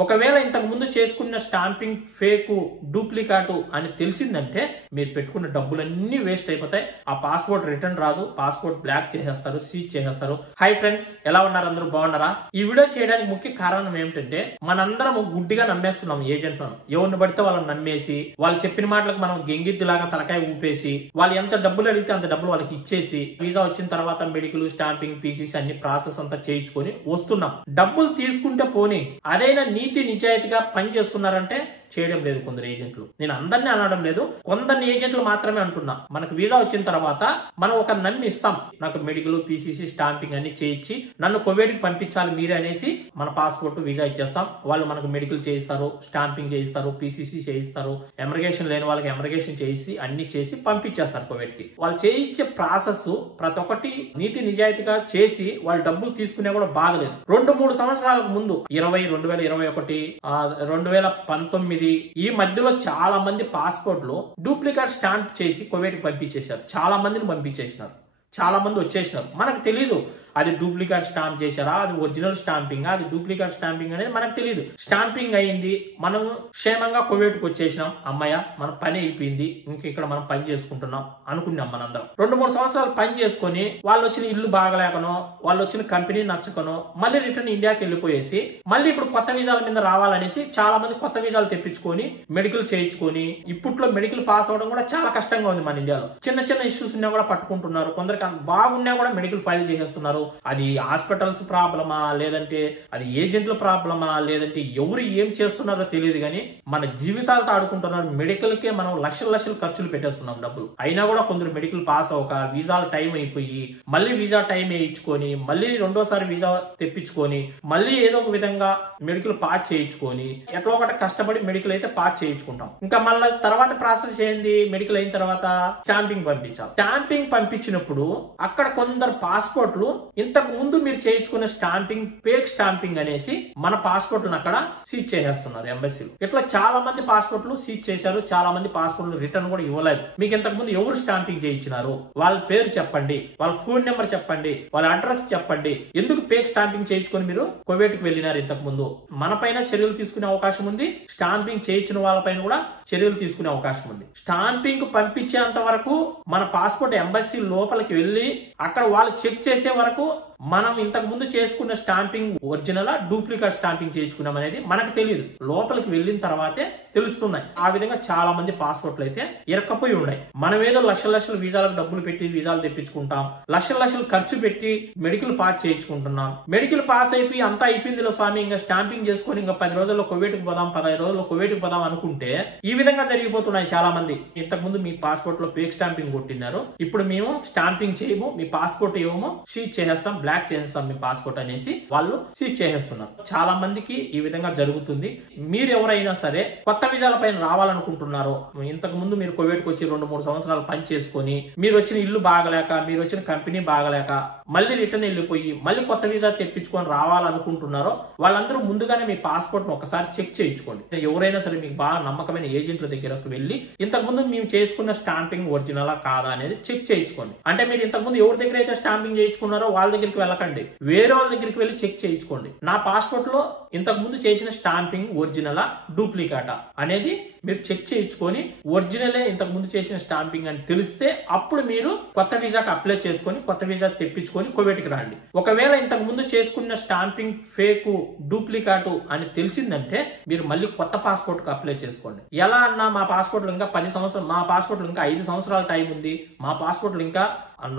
ఒకవేళ ఇంతకు ముందు చేసుకున్న స్టాంపింగ్ ఫేక్ డూప్లికేట్ అని తెలిసిందంటే మీరు పెట్టుకున్న డబ్బులన్నీ వేస్ట్ అయిపోతాయి. ఆ పాస్పోర్ట్ రిటర్న్ రాదు, పాస్పోర్ట్ బ్లాక్ చేసేస్తారు, సీజ్ చేసేస్తారు. హాయ్ ఫ్రెండ్స్, ఎలా ఉన్నారు? అందరూ బాగున్నారా? ఈ వీడియో చేయడానికి ముఖ్య కారణం ఏమిటంటే మనందరం గుడ్డిగా నమ్మేస్తున్నాం ఏజెంట్లను. ఎవరిని పడితే వాళ్ళని నమ్మేసి వాళ్ళు చెప్పిన మాటలకు మనం గెంగిద్దులాగా తలకాయ ఊపేసి వాళ్ళు ఎంత డబ్బులు అడిగితే అంత డబ్బులు వాళ్ళకి ఇచ్చేసి వీసా వచ్చిన తర్వాత మెడికల్, స్టాంపింగ్, పీసీసీ అన్ని ప్రాసెస్ అంతా చేయించుకొని వస్తున్నాం. డబ్బులు తీసుకుంటే పోనీ అదైనా నీతి నిజాయితీగా పని చేస్తున్నారంటే చేయడం లేదు కొందరు ఏజెంట్లు. నేను అందరినీ అనడం లేదు, కొందరిని ఏజెంట్లు మాత్రమే అంటున్నా. మనకు వీసా వచ్చిన తర్వాత మనం ఒక నమ్మి ఇస్తాం, నాకు మెడికల్, పీసీసీ, స్టాంపింగ్ అన్ని చేయించి నన్ను కువైట్కి పంపించాలి మీరే అనేసి మన పాస్పోర్ట్, వీసా ఇచ్చేస్తాం. వాళ్ళు మనకు మెడికల్ చేయిస్తారు, స్టాంపింగ్ చేయిస్తారు, పీసీసీ చేయిస్తారు, ఎమిగ్రేషన్ లేని వాళ్ళకి ఎమిగ్రేషన్ చేసి అన్ని చేసి పంపించేస్తారు కువైట్కి. వాళ్ళు చేయించే ప్రాసెస్ ప్రతి ఒక్కటి నీతి నిజాయితీగా చేసి వాళ్ళు డబ్బులు తీసుకునే కూడా బాధలేదు. 2-3 సంవత్సరాలకు ముందు 2021, 2019 ఈ మధ్యలో చాలా మంది పాస్పోర్ట్లు డూప్లికేట్ స్టాంప్ చేసి కువైట్కి పంపించేశారు. చాలా మందిని పంపించేసినారు, చాలా మంది వచ్చేసినారు. మనకు తెలీదు అది డూప్లికేట్ స్టాంప్ చేశారా, అది ఒరిజినల్ స్టాంపింగ్, అది డూప్లికేట్ స్టాంపింగ్ అనేది మనకు తెలియదు. స్టాంపింగ్ అయింది, మనం క్షేమంగా కువైట్కి వచ్చేసినాం, అమ్మయ్య మన పని అయిపోయింది, ఇంక ఇక్కడ మనం పని చేసుకుంటున్నాం అనుకున్నాం. మనందరం 2-3 సంవత్సరాలు పని చేసుకొని వాళ్ళు వచ్చిన ఇల్లు బాగలేకనో, వాళ్ళు వచ్చిన కంపెనీ నచ్చకనో మళ్ళీ రిటర్న్ ఇండియాకి వెళ్ళిపోయేసి మళ్ళీ ఇప్పుడు కొత్త వీసాల మీద రావాలనేసి చాలా మంది కొత్త వీసాలు తెప్పించుకొని మెడికల్ చేయించుకొని, ఇప్పట్లో మెడికల్ పాస్ అవడం కూడా చాలా కష్టంగా ఉంది మన ఇండియాలో. చిన్న చిన్న ఇష్యూస్ ఉన్నా కూడా పట్టుకుంటున్నారు, కొందరికి బాగున్నా కూడా మెడికల్ ఫైల్ చేసేస్తున్నారు. అది హాస్పిటల్స్ ప్రాబ్లమా, లేదంటే అది ఏజెంట్ల ప్రాబ్లమా, లేదంటే ఎవరు ఏం చేస్తున్నారో తెలియదు కానీ మన జీవితాలతో ఆడుకుంటున్నారు. మెడికల్ కే మనం లక్షలు ఖర్చులు పెట్టేస్తున్నాం డబ్బులు. అయినా కూడా కొందరు మెడికల్ పాస్ అవ్వక వీసాల టైం అయిపోయి మళ్ళీ వీసా టైం వేయించుకొని మళ్ళీ రెండోసారి వీసా తెప్పించుకొని మళ్ళీ ఏదో ఒక విధంగా మెడికల్ పాస్ చేయించుకొని ఎట్లా ఒకటి కష్టపడి మెడికల్ అయితే పాస్ చేయించుకుంటాం. ఇంకా మళ్ళీ తర్వాత ప్రాసెస్ ఏంది, మెడికల్ అయిన తర్వాత స్టాంపింగ్ పంపించాలి. స్టాంపింగ్ పంపించినప్పుడు అక్కడ కొందరు పాస్పోర్ట్లు ఇంతకు ముందు మీరు చేయించుకున్న స్టాంపింగ్ ఫేక్ స్టాంపింగ్ అనేసి మన పాస్పోర్ట్లను అక్కడ సీజ్ చేసేస్తున్నారు ఎంబసీలు. ఇట్లా చాలా మంది పాస్పోర్ట్లు సీజ్ చేశారు, చాలా మంది పాస్పోర్ట్లు రిటర్న్ కూడా ఇవ్వలేదు. మీకు ఇంతకు ముందు ఎవరు స్టాంపింగ్ చేయించినారు, వాళ్ళ పేరు చెప్పండి, వాళ్ళ ఫోన్ నెంబర్ చెప్పండి, వాళ్ళ అడ్రస్ చెప్పండి. ఎందుకు ఫేక్ స్టాంపింగ్ చేయించుకొని మీరు కువైట్కి వెళ్ళినారు ఇంతకు ముందు? మన పైన చర్యలు తీసుకునే అవకాశం ఉంది, స్టాంపింగ్ చేయించిన వాళ్ళపైన కూడా చర్యలు తీసుకునే అవకాశం ఉంది. స్టాంపింగ్ పంపించేంత వరకు మన పాస్పోర్ట్ ఎంబసీ లోపలికి వెళ్ళి అక్కడ వాళ్ళు చెక్ చేసే వరకు మనం ఇంతకు ముందు చేసుకున్న స్టాంపింగ్ ఒరిజినల్ డూప్లికేట్ స్టాంపింగ్ చేయించుకున్నాం అనేది మనకు తెలియదు. లోపలికి వెళ్ళిన తర్వాతే తెలుస్తున్నాయి. ఆ విధంగా చాలా మంది పాస్పోర్ట్లు అయితే ఇరక్కపోయి ఉన్నాయి. మనం ఏదో లక్షల వీసాలకు డబ్బులు పెట్టి వీసాలు తెప్పించుకుంటాం, లక్షలు ఖర్చు పెట్టి మెడికల్ పాస్ చేయించుకుంటున్నాం. మెడికల్ పాస్ అయిపోయి అంతా అయిపోయింది స్వామి, ఇంకా స్టాంపింగ్ చేసుకొని ఇంకా 10 రోజుల్లో కువైట్కి పోదాం, 15 రోజుల్లో కువైట్కి పోదాం అనుకుంటే ఈ విధంగా జరిగిపోతున్నాయి చాలా మంది. ఇంతకు ముందు మీ పాస్పోర్ట్ లో ఫేక్ స్టాంపింగ్ కొట్టినారు, ఇప్పుడు మేము స్టాంపింగ్ చేయము, మీ పాస్పోర్ట్ ఇవ్వము, సీజ్ చేసేస్తాం, బ్లాక్ చేసేస్తాం మీ పాస్పోర్ట్ అనేసి వాళ్ళు సీజ్ చేసేస్తున్నారు. చాలా మందికి ఈ విధంగా జరుగుతుంది. మీరు ఎవరైనా సరే కొత్త వీసాల పైన రావాలనుకుంటున్నారో, ఇంతకు ముందు మీరు కువైట్కి వచ్చి 2-3 సంవత్సరాలు పని చేసుకొని మీరు వచ్చిన ఇల్లు బాగలేక, మీరు వచ్చిన కంపెనీ బాగలేక మళ్ళీ రిటర్న్ వెళ్ళిపోయి మళ్ళీ కొత్త వీసా తెప్పించుకొని రావాలనుకుంటున్నారో వాళ్ళందరూ ముందుగానే మీ పాస్పోర్ట్ ను ఒకసారి చెక్ చేయించుకోండి. ఎవరైనా సరే మీకు బాగా నమ్మకమైన ఏజెంట్ల దగ్గరకు వెళ్ళి ఇంతకు ముందు మేము చేసుకున్న స్టాంపింగ్ ఒరిజినలా కాదా అనేది చెక్ చేయించుకోండి. అంటే మీరు ఇంతకు ముందు ఎవరి దగ్గర అయితే స్టాంపింగ్ చేయించుకున్నారో వాళ్ళ దగ్గరికి వెళ్ళకండి, వేరే వాళ్ళ దగ్గరికి వెళ్ళి చెక్ చేయించుకోండి. నా పాస్పోర్ట్ లో ఇంతకు ముందు చేసిన స్టాంపింగ్ ఒరిజినలా డూప్లికేటా అనేది మీరు చెక్ చేయించుకొని ఒరిజినలే ఇంతకు ముందు చేసిన స్టాంపింగ్ అని తెలిస్తే అప్పుడు మీరు కొత్త వీసాకి అప్లై చేసుకొని కొత్త వీసా తెప్పించుకొని కువైట్కి రండి. ఒకవేళ ఇంతకు ముందు చేసుకున్న స్టాంపింగ్ ఫేక్ డూప్లికేట్ అని తెలిసిందంటే మీరు మళ్ళీ కొత్త పాస్పోర్ట్ కి అప్లై చేసుకోండి. ఎలా అన్నా మా పాస్పోర్ట్ లో ఇంకా 10 సంవత్సరాలు, మా పాస్పోర్ట్ లో ఇంకా 5 సంవత్సరాల టైం ఉంది, మా పాస్పోర్ట్ లో ఇంకా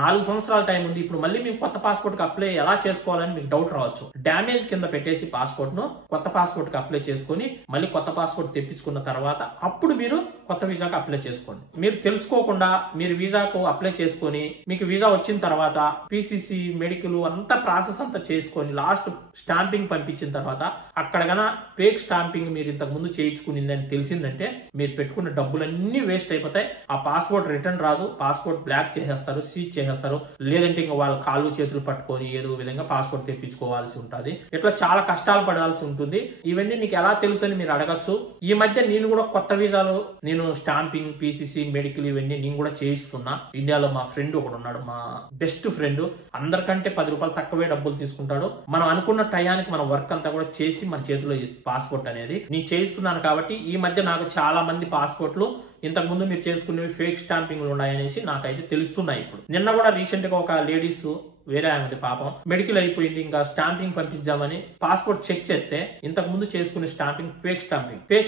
4 సంవత్సరాల టైం ఉంది, ఇప్పుడు మళ్ళీ మేము కొత్త పాస్పోర్ట్ కి అప్లై ఎలా చేసుకోవాలని మీకు డౌట్ రావచ్చు. డ్యామేజ్ కింద పెట్టేసి పాస్పోర్ట్ ను కొత్త పాస్పోర్ట్ కి అప్లై చేసుకుని మళ్ళీ కొత్త పాస్పోర్ట్ తెప్పించుకున్న తర్వాత అప్పుడు మీరు కొత్త వీసాకు అప్లై చేసుకోండి. మీరు తెలుసుకోకుండా మీరు వీసాకు అప్లై చేసుకొని మీకు వీసా వచ్చిన తర్వాత పీసీసీ, మెడికల్ అంతా ప్రాసెస్ అంతా చేసుకొని లాస్ట్ స్టాంపింగ్ పంపించిన తర్వాత అక్కడ గన ఫేక్ స్టాంపింగ్ మీరు ఇంతకు ముందు చేయించుకునిందని తెలిసిందంటే మీరు పెట్టుకున్న డబ్బులన్నీ వేస్ట్ అయిపోతాయి. ఆ పాస్పోర్ట్ రిటర్న్ రాదు, పాస్పోర్ట్ బ్లాక్ చేసేస్తారు, సీజ్ చేసేస్తారు, లేదంటే ఇంకా వాళ్ళ కాళ్ళు చేతులు పట్టుకొని ఏదో విధంగా పాస్పోర్ట్ తెప్పించుకోవాల్సి ఉంటుంది. ఇట్లా చాలా కష్టాలు పడాల్సి ఉంటుంది. ఇవన్నీ నీకు ఎలా తెలుసు అని మీరు అడగచ్చు. ఈ మధ్య నేను కూడా కొత్త వీసాలు నీ నేను స్టాంపింగ్, పీసీసీ, మెడికల్ ఇవన్నీ నేను కూడా చేయిస్తున్నా. ఇండియాలో మా ఫ్రెండ్ ఒకడు ఉన్నాడు, మా బెస్ట్ ఫ్రెండ్. అందరికంటే 10 రూపాయలు తక్కువే డబ్బులు తీసుకుంటాడు. మనం అనుకున్న టయానికి మన వర్క్ అంతా కూడా చేసి మన చేతిలో పాస్పోర్ట్ అనేది నేను చేయిస్తున్నాను. కాబట్టి ఈ మధ్య నాకు చాలా మంది పాస్పోర్ట్లు ఇంతకు ముందు మీరు చేసుకునేవి ఫేక్ స్టాంపింగ్లు ఉన్నాయనేసి నాకైతే తెలుస్తున్నాయి. ఇప్పుడు నిన్న కూడా రీసెంట్ గా ఒక లేడీస్ వేరే ఆమెది పాపం మెడికల్ అయిపోయింది, ఇంకా స్టాంపింగ్ పంపించామని పాస్పోర్ట్ చెక్ చేస్తే ఇంతకు ముందు చేసుకునే స్టాంపింగ్ ఫేక్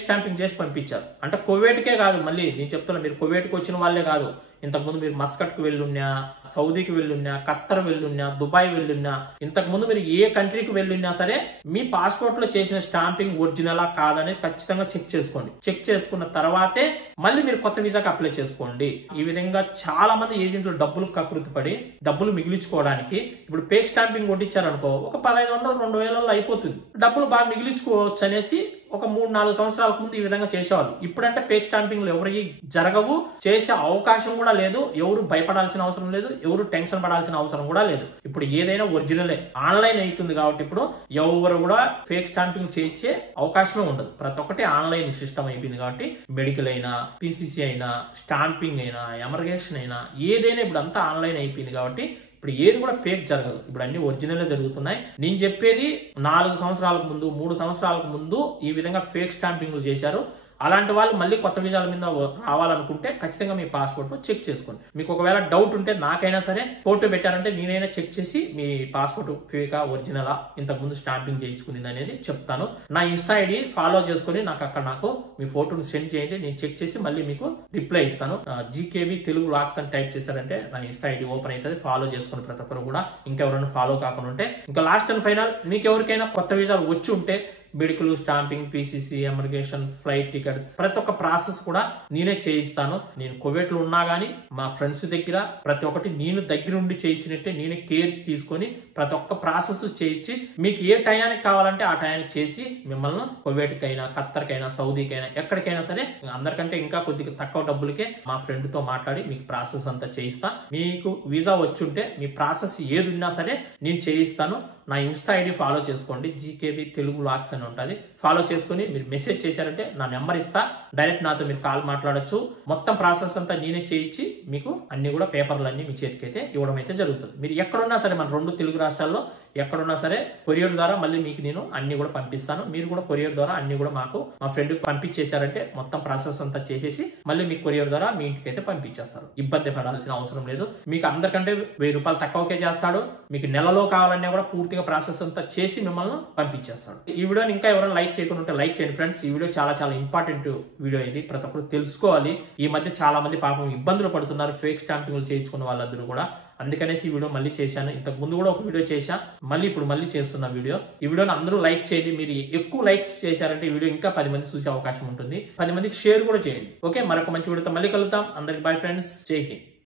స్టాంపింగ్ చేసి పంపించారు. అంటే కువైట్కే కాదు, మళ్ళీ నేను చెప్తున్నా, మీరు కువైట్కి వచ్చిన వాళ్ళే కాదు, ఇంతకుముందు మీరు మస్కట్ కు వెళ్ళున్నా, సౌదీకి వెళ్ళున్నా, ఖత్తర్ వెళ్ళున్నా, దుబాయ్ వెళ్ళున్నా, ఇంతకు ముందు మీరు ఏ కంట్రీకి వెళ్ళున్నా సరే మీ పాస్పోర్ట్ లో చేసిన స్టాంపింగ్ ఒరిజినలా కాదని ఖచ్చితంగా చెక్ చేసుకోండి. చెక్ చేసుకున్న తర్వాతే మళ్ళీ మీరు కొత్త వీసాకి అప్లై చేసుకోండి. ఈ విధంగా చాలా మంది ఏజెంట్లు డబ్బులు కకృతి పడి డబ్బులు మిగిలించుకోవడానికి ఇప్పుడు ఫేక్ స్టాంపింగ్ కొట్టించారనుకో, ఒక 1500 2000 అయిపోతుంది. డబ్బులు బాగా మిగిలించుకోవచ్చు అనేసి ఒక 3-4 సంవత్సరాల ముందు ఈ విధంగా చేసేవాళ్ళు. ఇప్పుడంటే ఫేక్ స్టాంపింగ్లు ఎవరికి జరగవు, చేసే అవకాశం కూడా లేదు. ఎవరు భయపడాల్సిన అవసరం లేదు, ఎవరు టెన్షన్ పడాల్సిన అవసరం కూడా లేదు. ఇప్పుడు ఏదైనా ఒరిజినలే ఆన్లైన్ అవుతుంది కాబట్టి ఇప్పుడు ఎవరు కూడా ఫేక్ స్టాంపింగ్ చేయించే అవకాశమే ఉండదు. ప్రతి ఒక్కటి ఆన్లైన్ సిస్టమ్ అయిపోయింది కాబట్టి మెడికల్ అయినా, పీసీసీ అయినా, స్టాంపింగ్ అయినా, ఎమర్గేషన్ అయినా ఏదైనా ఇప్పుడు అంతా ఆన్లైన్ అయిపోయింది కాబట్టి ఇప్పుడు ఏది కూడా ఫేక్ జరగదు. ఇప్పుడు అన్ని ఒరిజినల్ జరుగుతున్నాయి. నేను చెప్పేది 4 సంవత్సరాలకు ముందు, 3 సంవత్సరాలకు ముందు ఈ విధంగా ఫేక్ స్టాంపింగ్లు చేశారు. అలాంటి వాళ్ళు మళ్ళీ కొత్త విజయాల మీద రావాలనుకుంటే ఖచ్చితంగా మీ పాస్పోర్ట్ చెక్ చేసుకోండి. మీకు ఒకవేళ డౌట్ ఉంటే నాకైనా సరే ఫోటో పెట్టారంటే నేనైనా చెక్ చేసి మీ పాస్పోర్ట్ ఫేకా ఒరిజినలా, ఇంతకు ముందు స్టాంపింగ్ చేయించుకునేది అనేది చెప్తాను. నా ఇన్స్టా ఐడి ఫాలో చేసుకుని నాకు మీ ఫోటోని సెండ్ చేయండి. నేను చెక్ చేసి మళ్ళీ మీకు రిప్లై ఇస్తాను. జీకేబీ తెలుగు వ్లాగ్స్ అని టైప్ చేశారంటే నా ఇన్స్టా ఐడి ఓపెన్ అవుతుంది. ఫాలో చేసుకుని ప్రతి ఒక్కరు కూడా, ఇంకెవరైనా ఫాలో కాకుండా ఉంటే. ఇంకా లాస్ట్ అండ్ ఫైనల్, మీకు ఎవరికైనా కొత్త వీసాలు వచ్చి ఉంటే medical, stamping, PCC, emigration, flight tickets ప్రతి ఒక్క ప్రాసెస్ కూడా నేనే చేయిస్తాను. నేను కువైట్ లో ఉన్నా గానీ మా ఫ్రెండ్స్ దగ్గర ప్రతి ఒక్కటి నేను దగ్గరుండి చేయించినట్టే నేనే కేర్ తీసుకొని ప్రతి ఒక్క ప్రాసెస్ చేయించి మీకు ఏ టయానికి కావాలంటే ఆ టయానికి చేసి మిమ్మల్ని కువైట్కైనా, ఖత్తర్కైనా, సౌదీకైనా, ఎక్కడికైనా సరే అందరికంటే ఇంకా కొద్దిగా తక్కువ డబ్బులకే మా ఫ్రెండ్ తో మాట్లాడి మీకు ప్రాసెస్ అంతా చేయిస్తా. మీకు వీసా వచ్చుంటే మీ ప్రాసెస్ ఏది ఉన్నా సరే నేను చేయిస్తాను. నా ఇన్స్టా ఐడి ఫాలో చేసుకోండి, జీకేబీ తెలుగు వ్లాగ్స్ అని ఉంటుంది. ఫాలో చేసుకుని మీరు మెసేజ్ చేశారంటే నా నెంబర్ ఇస్తా, డైరెక్ట్ నాతో మీరు కాల్ మాట్లాడొచ్చు. మొత్తం ప్రాసెస్ అంతా నేనే చేయించి మీకు అన్ని కూడా పేపర్లు అన్ని మీ చేతికి అయితే ఇవ్వడం అయితే జరుగుతుంది. మీరు ఎక్కడున్నా సరే, మన 2 తెలుగు రాష్ట్రాల్లో ఎక్కడున్నా సరే కొరియర్ ద్వారా మళ్ళీ మీకు నేను అన్ని కూడా పంపిస్తాను. మీరు కూడా కొరియర్ ద్వారా అన్ని కూడా మాకు మా ఫ్రెండ్ పంపించేశారంటే మొత్తం ప్రాసెస్ అంతా చేసేసి మళ్ళీ మీకు కొరియర్ ద్వారా మీ ఇంటికి అయితే పంపించేస్తారు. ఇబ్బంది పడాల్సిన అవసరం లేదు. మీకు అందరికంటే 1000 రూపాయలు తక్కువకే చేస్తాడు. మీకు నెలలో కావాలన్నా కూడా పూర్తిగా ప్రాసెస్ అంతా చేసి మిమ్మల్ని పంపించేస్తాడు. ఈ వీడియోని ఇంకా ఎవరైనా లైక్ చేయకుండా ఉంటే లైక్ చేయండి ఫ్రెండ్స్. ఈ వీడియో చాలా చాలా ఇంపార్టెంట్ వీడియో ఇది, ప్రతి ఒక్కరు తెలుసుకోవాలి. ఈ మధ్య చాలా మంది పాపం ఇబ్బందులు పడుతున్నారు ఫేక్ స్టాంపింగ్లు చేయించుకున్న వాళ్ళందరూ కూడా. అందుకనేసి ఈ వీడియో మళ్ళీ చేశాను. ఇంతకు ముందు కూడా ఒక వీడియో చేశా, ఇప్పుడు మళ్ళీ చేస్తున్న వీడియో. ఈ వీడియోని అందరూ లైక్ చేయండి. మీరు ఎక్కువ లైక్స్ చేశారంటే ఈ వీడియో ఇంకా 10 మంది చూసే అవకాశం ఉంటుంది. 10 మందికి షేర్ కూడా చేయండి. ఓకే, మరొక మంచి వీడియోతో మళ్ళీ కలుద్దాం. అందరికి బై ఫ్రెండ్స్, జై హింద్.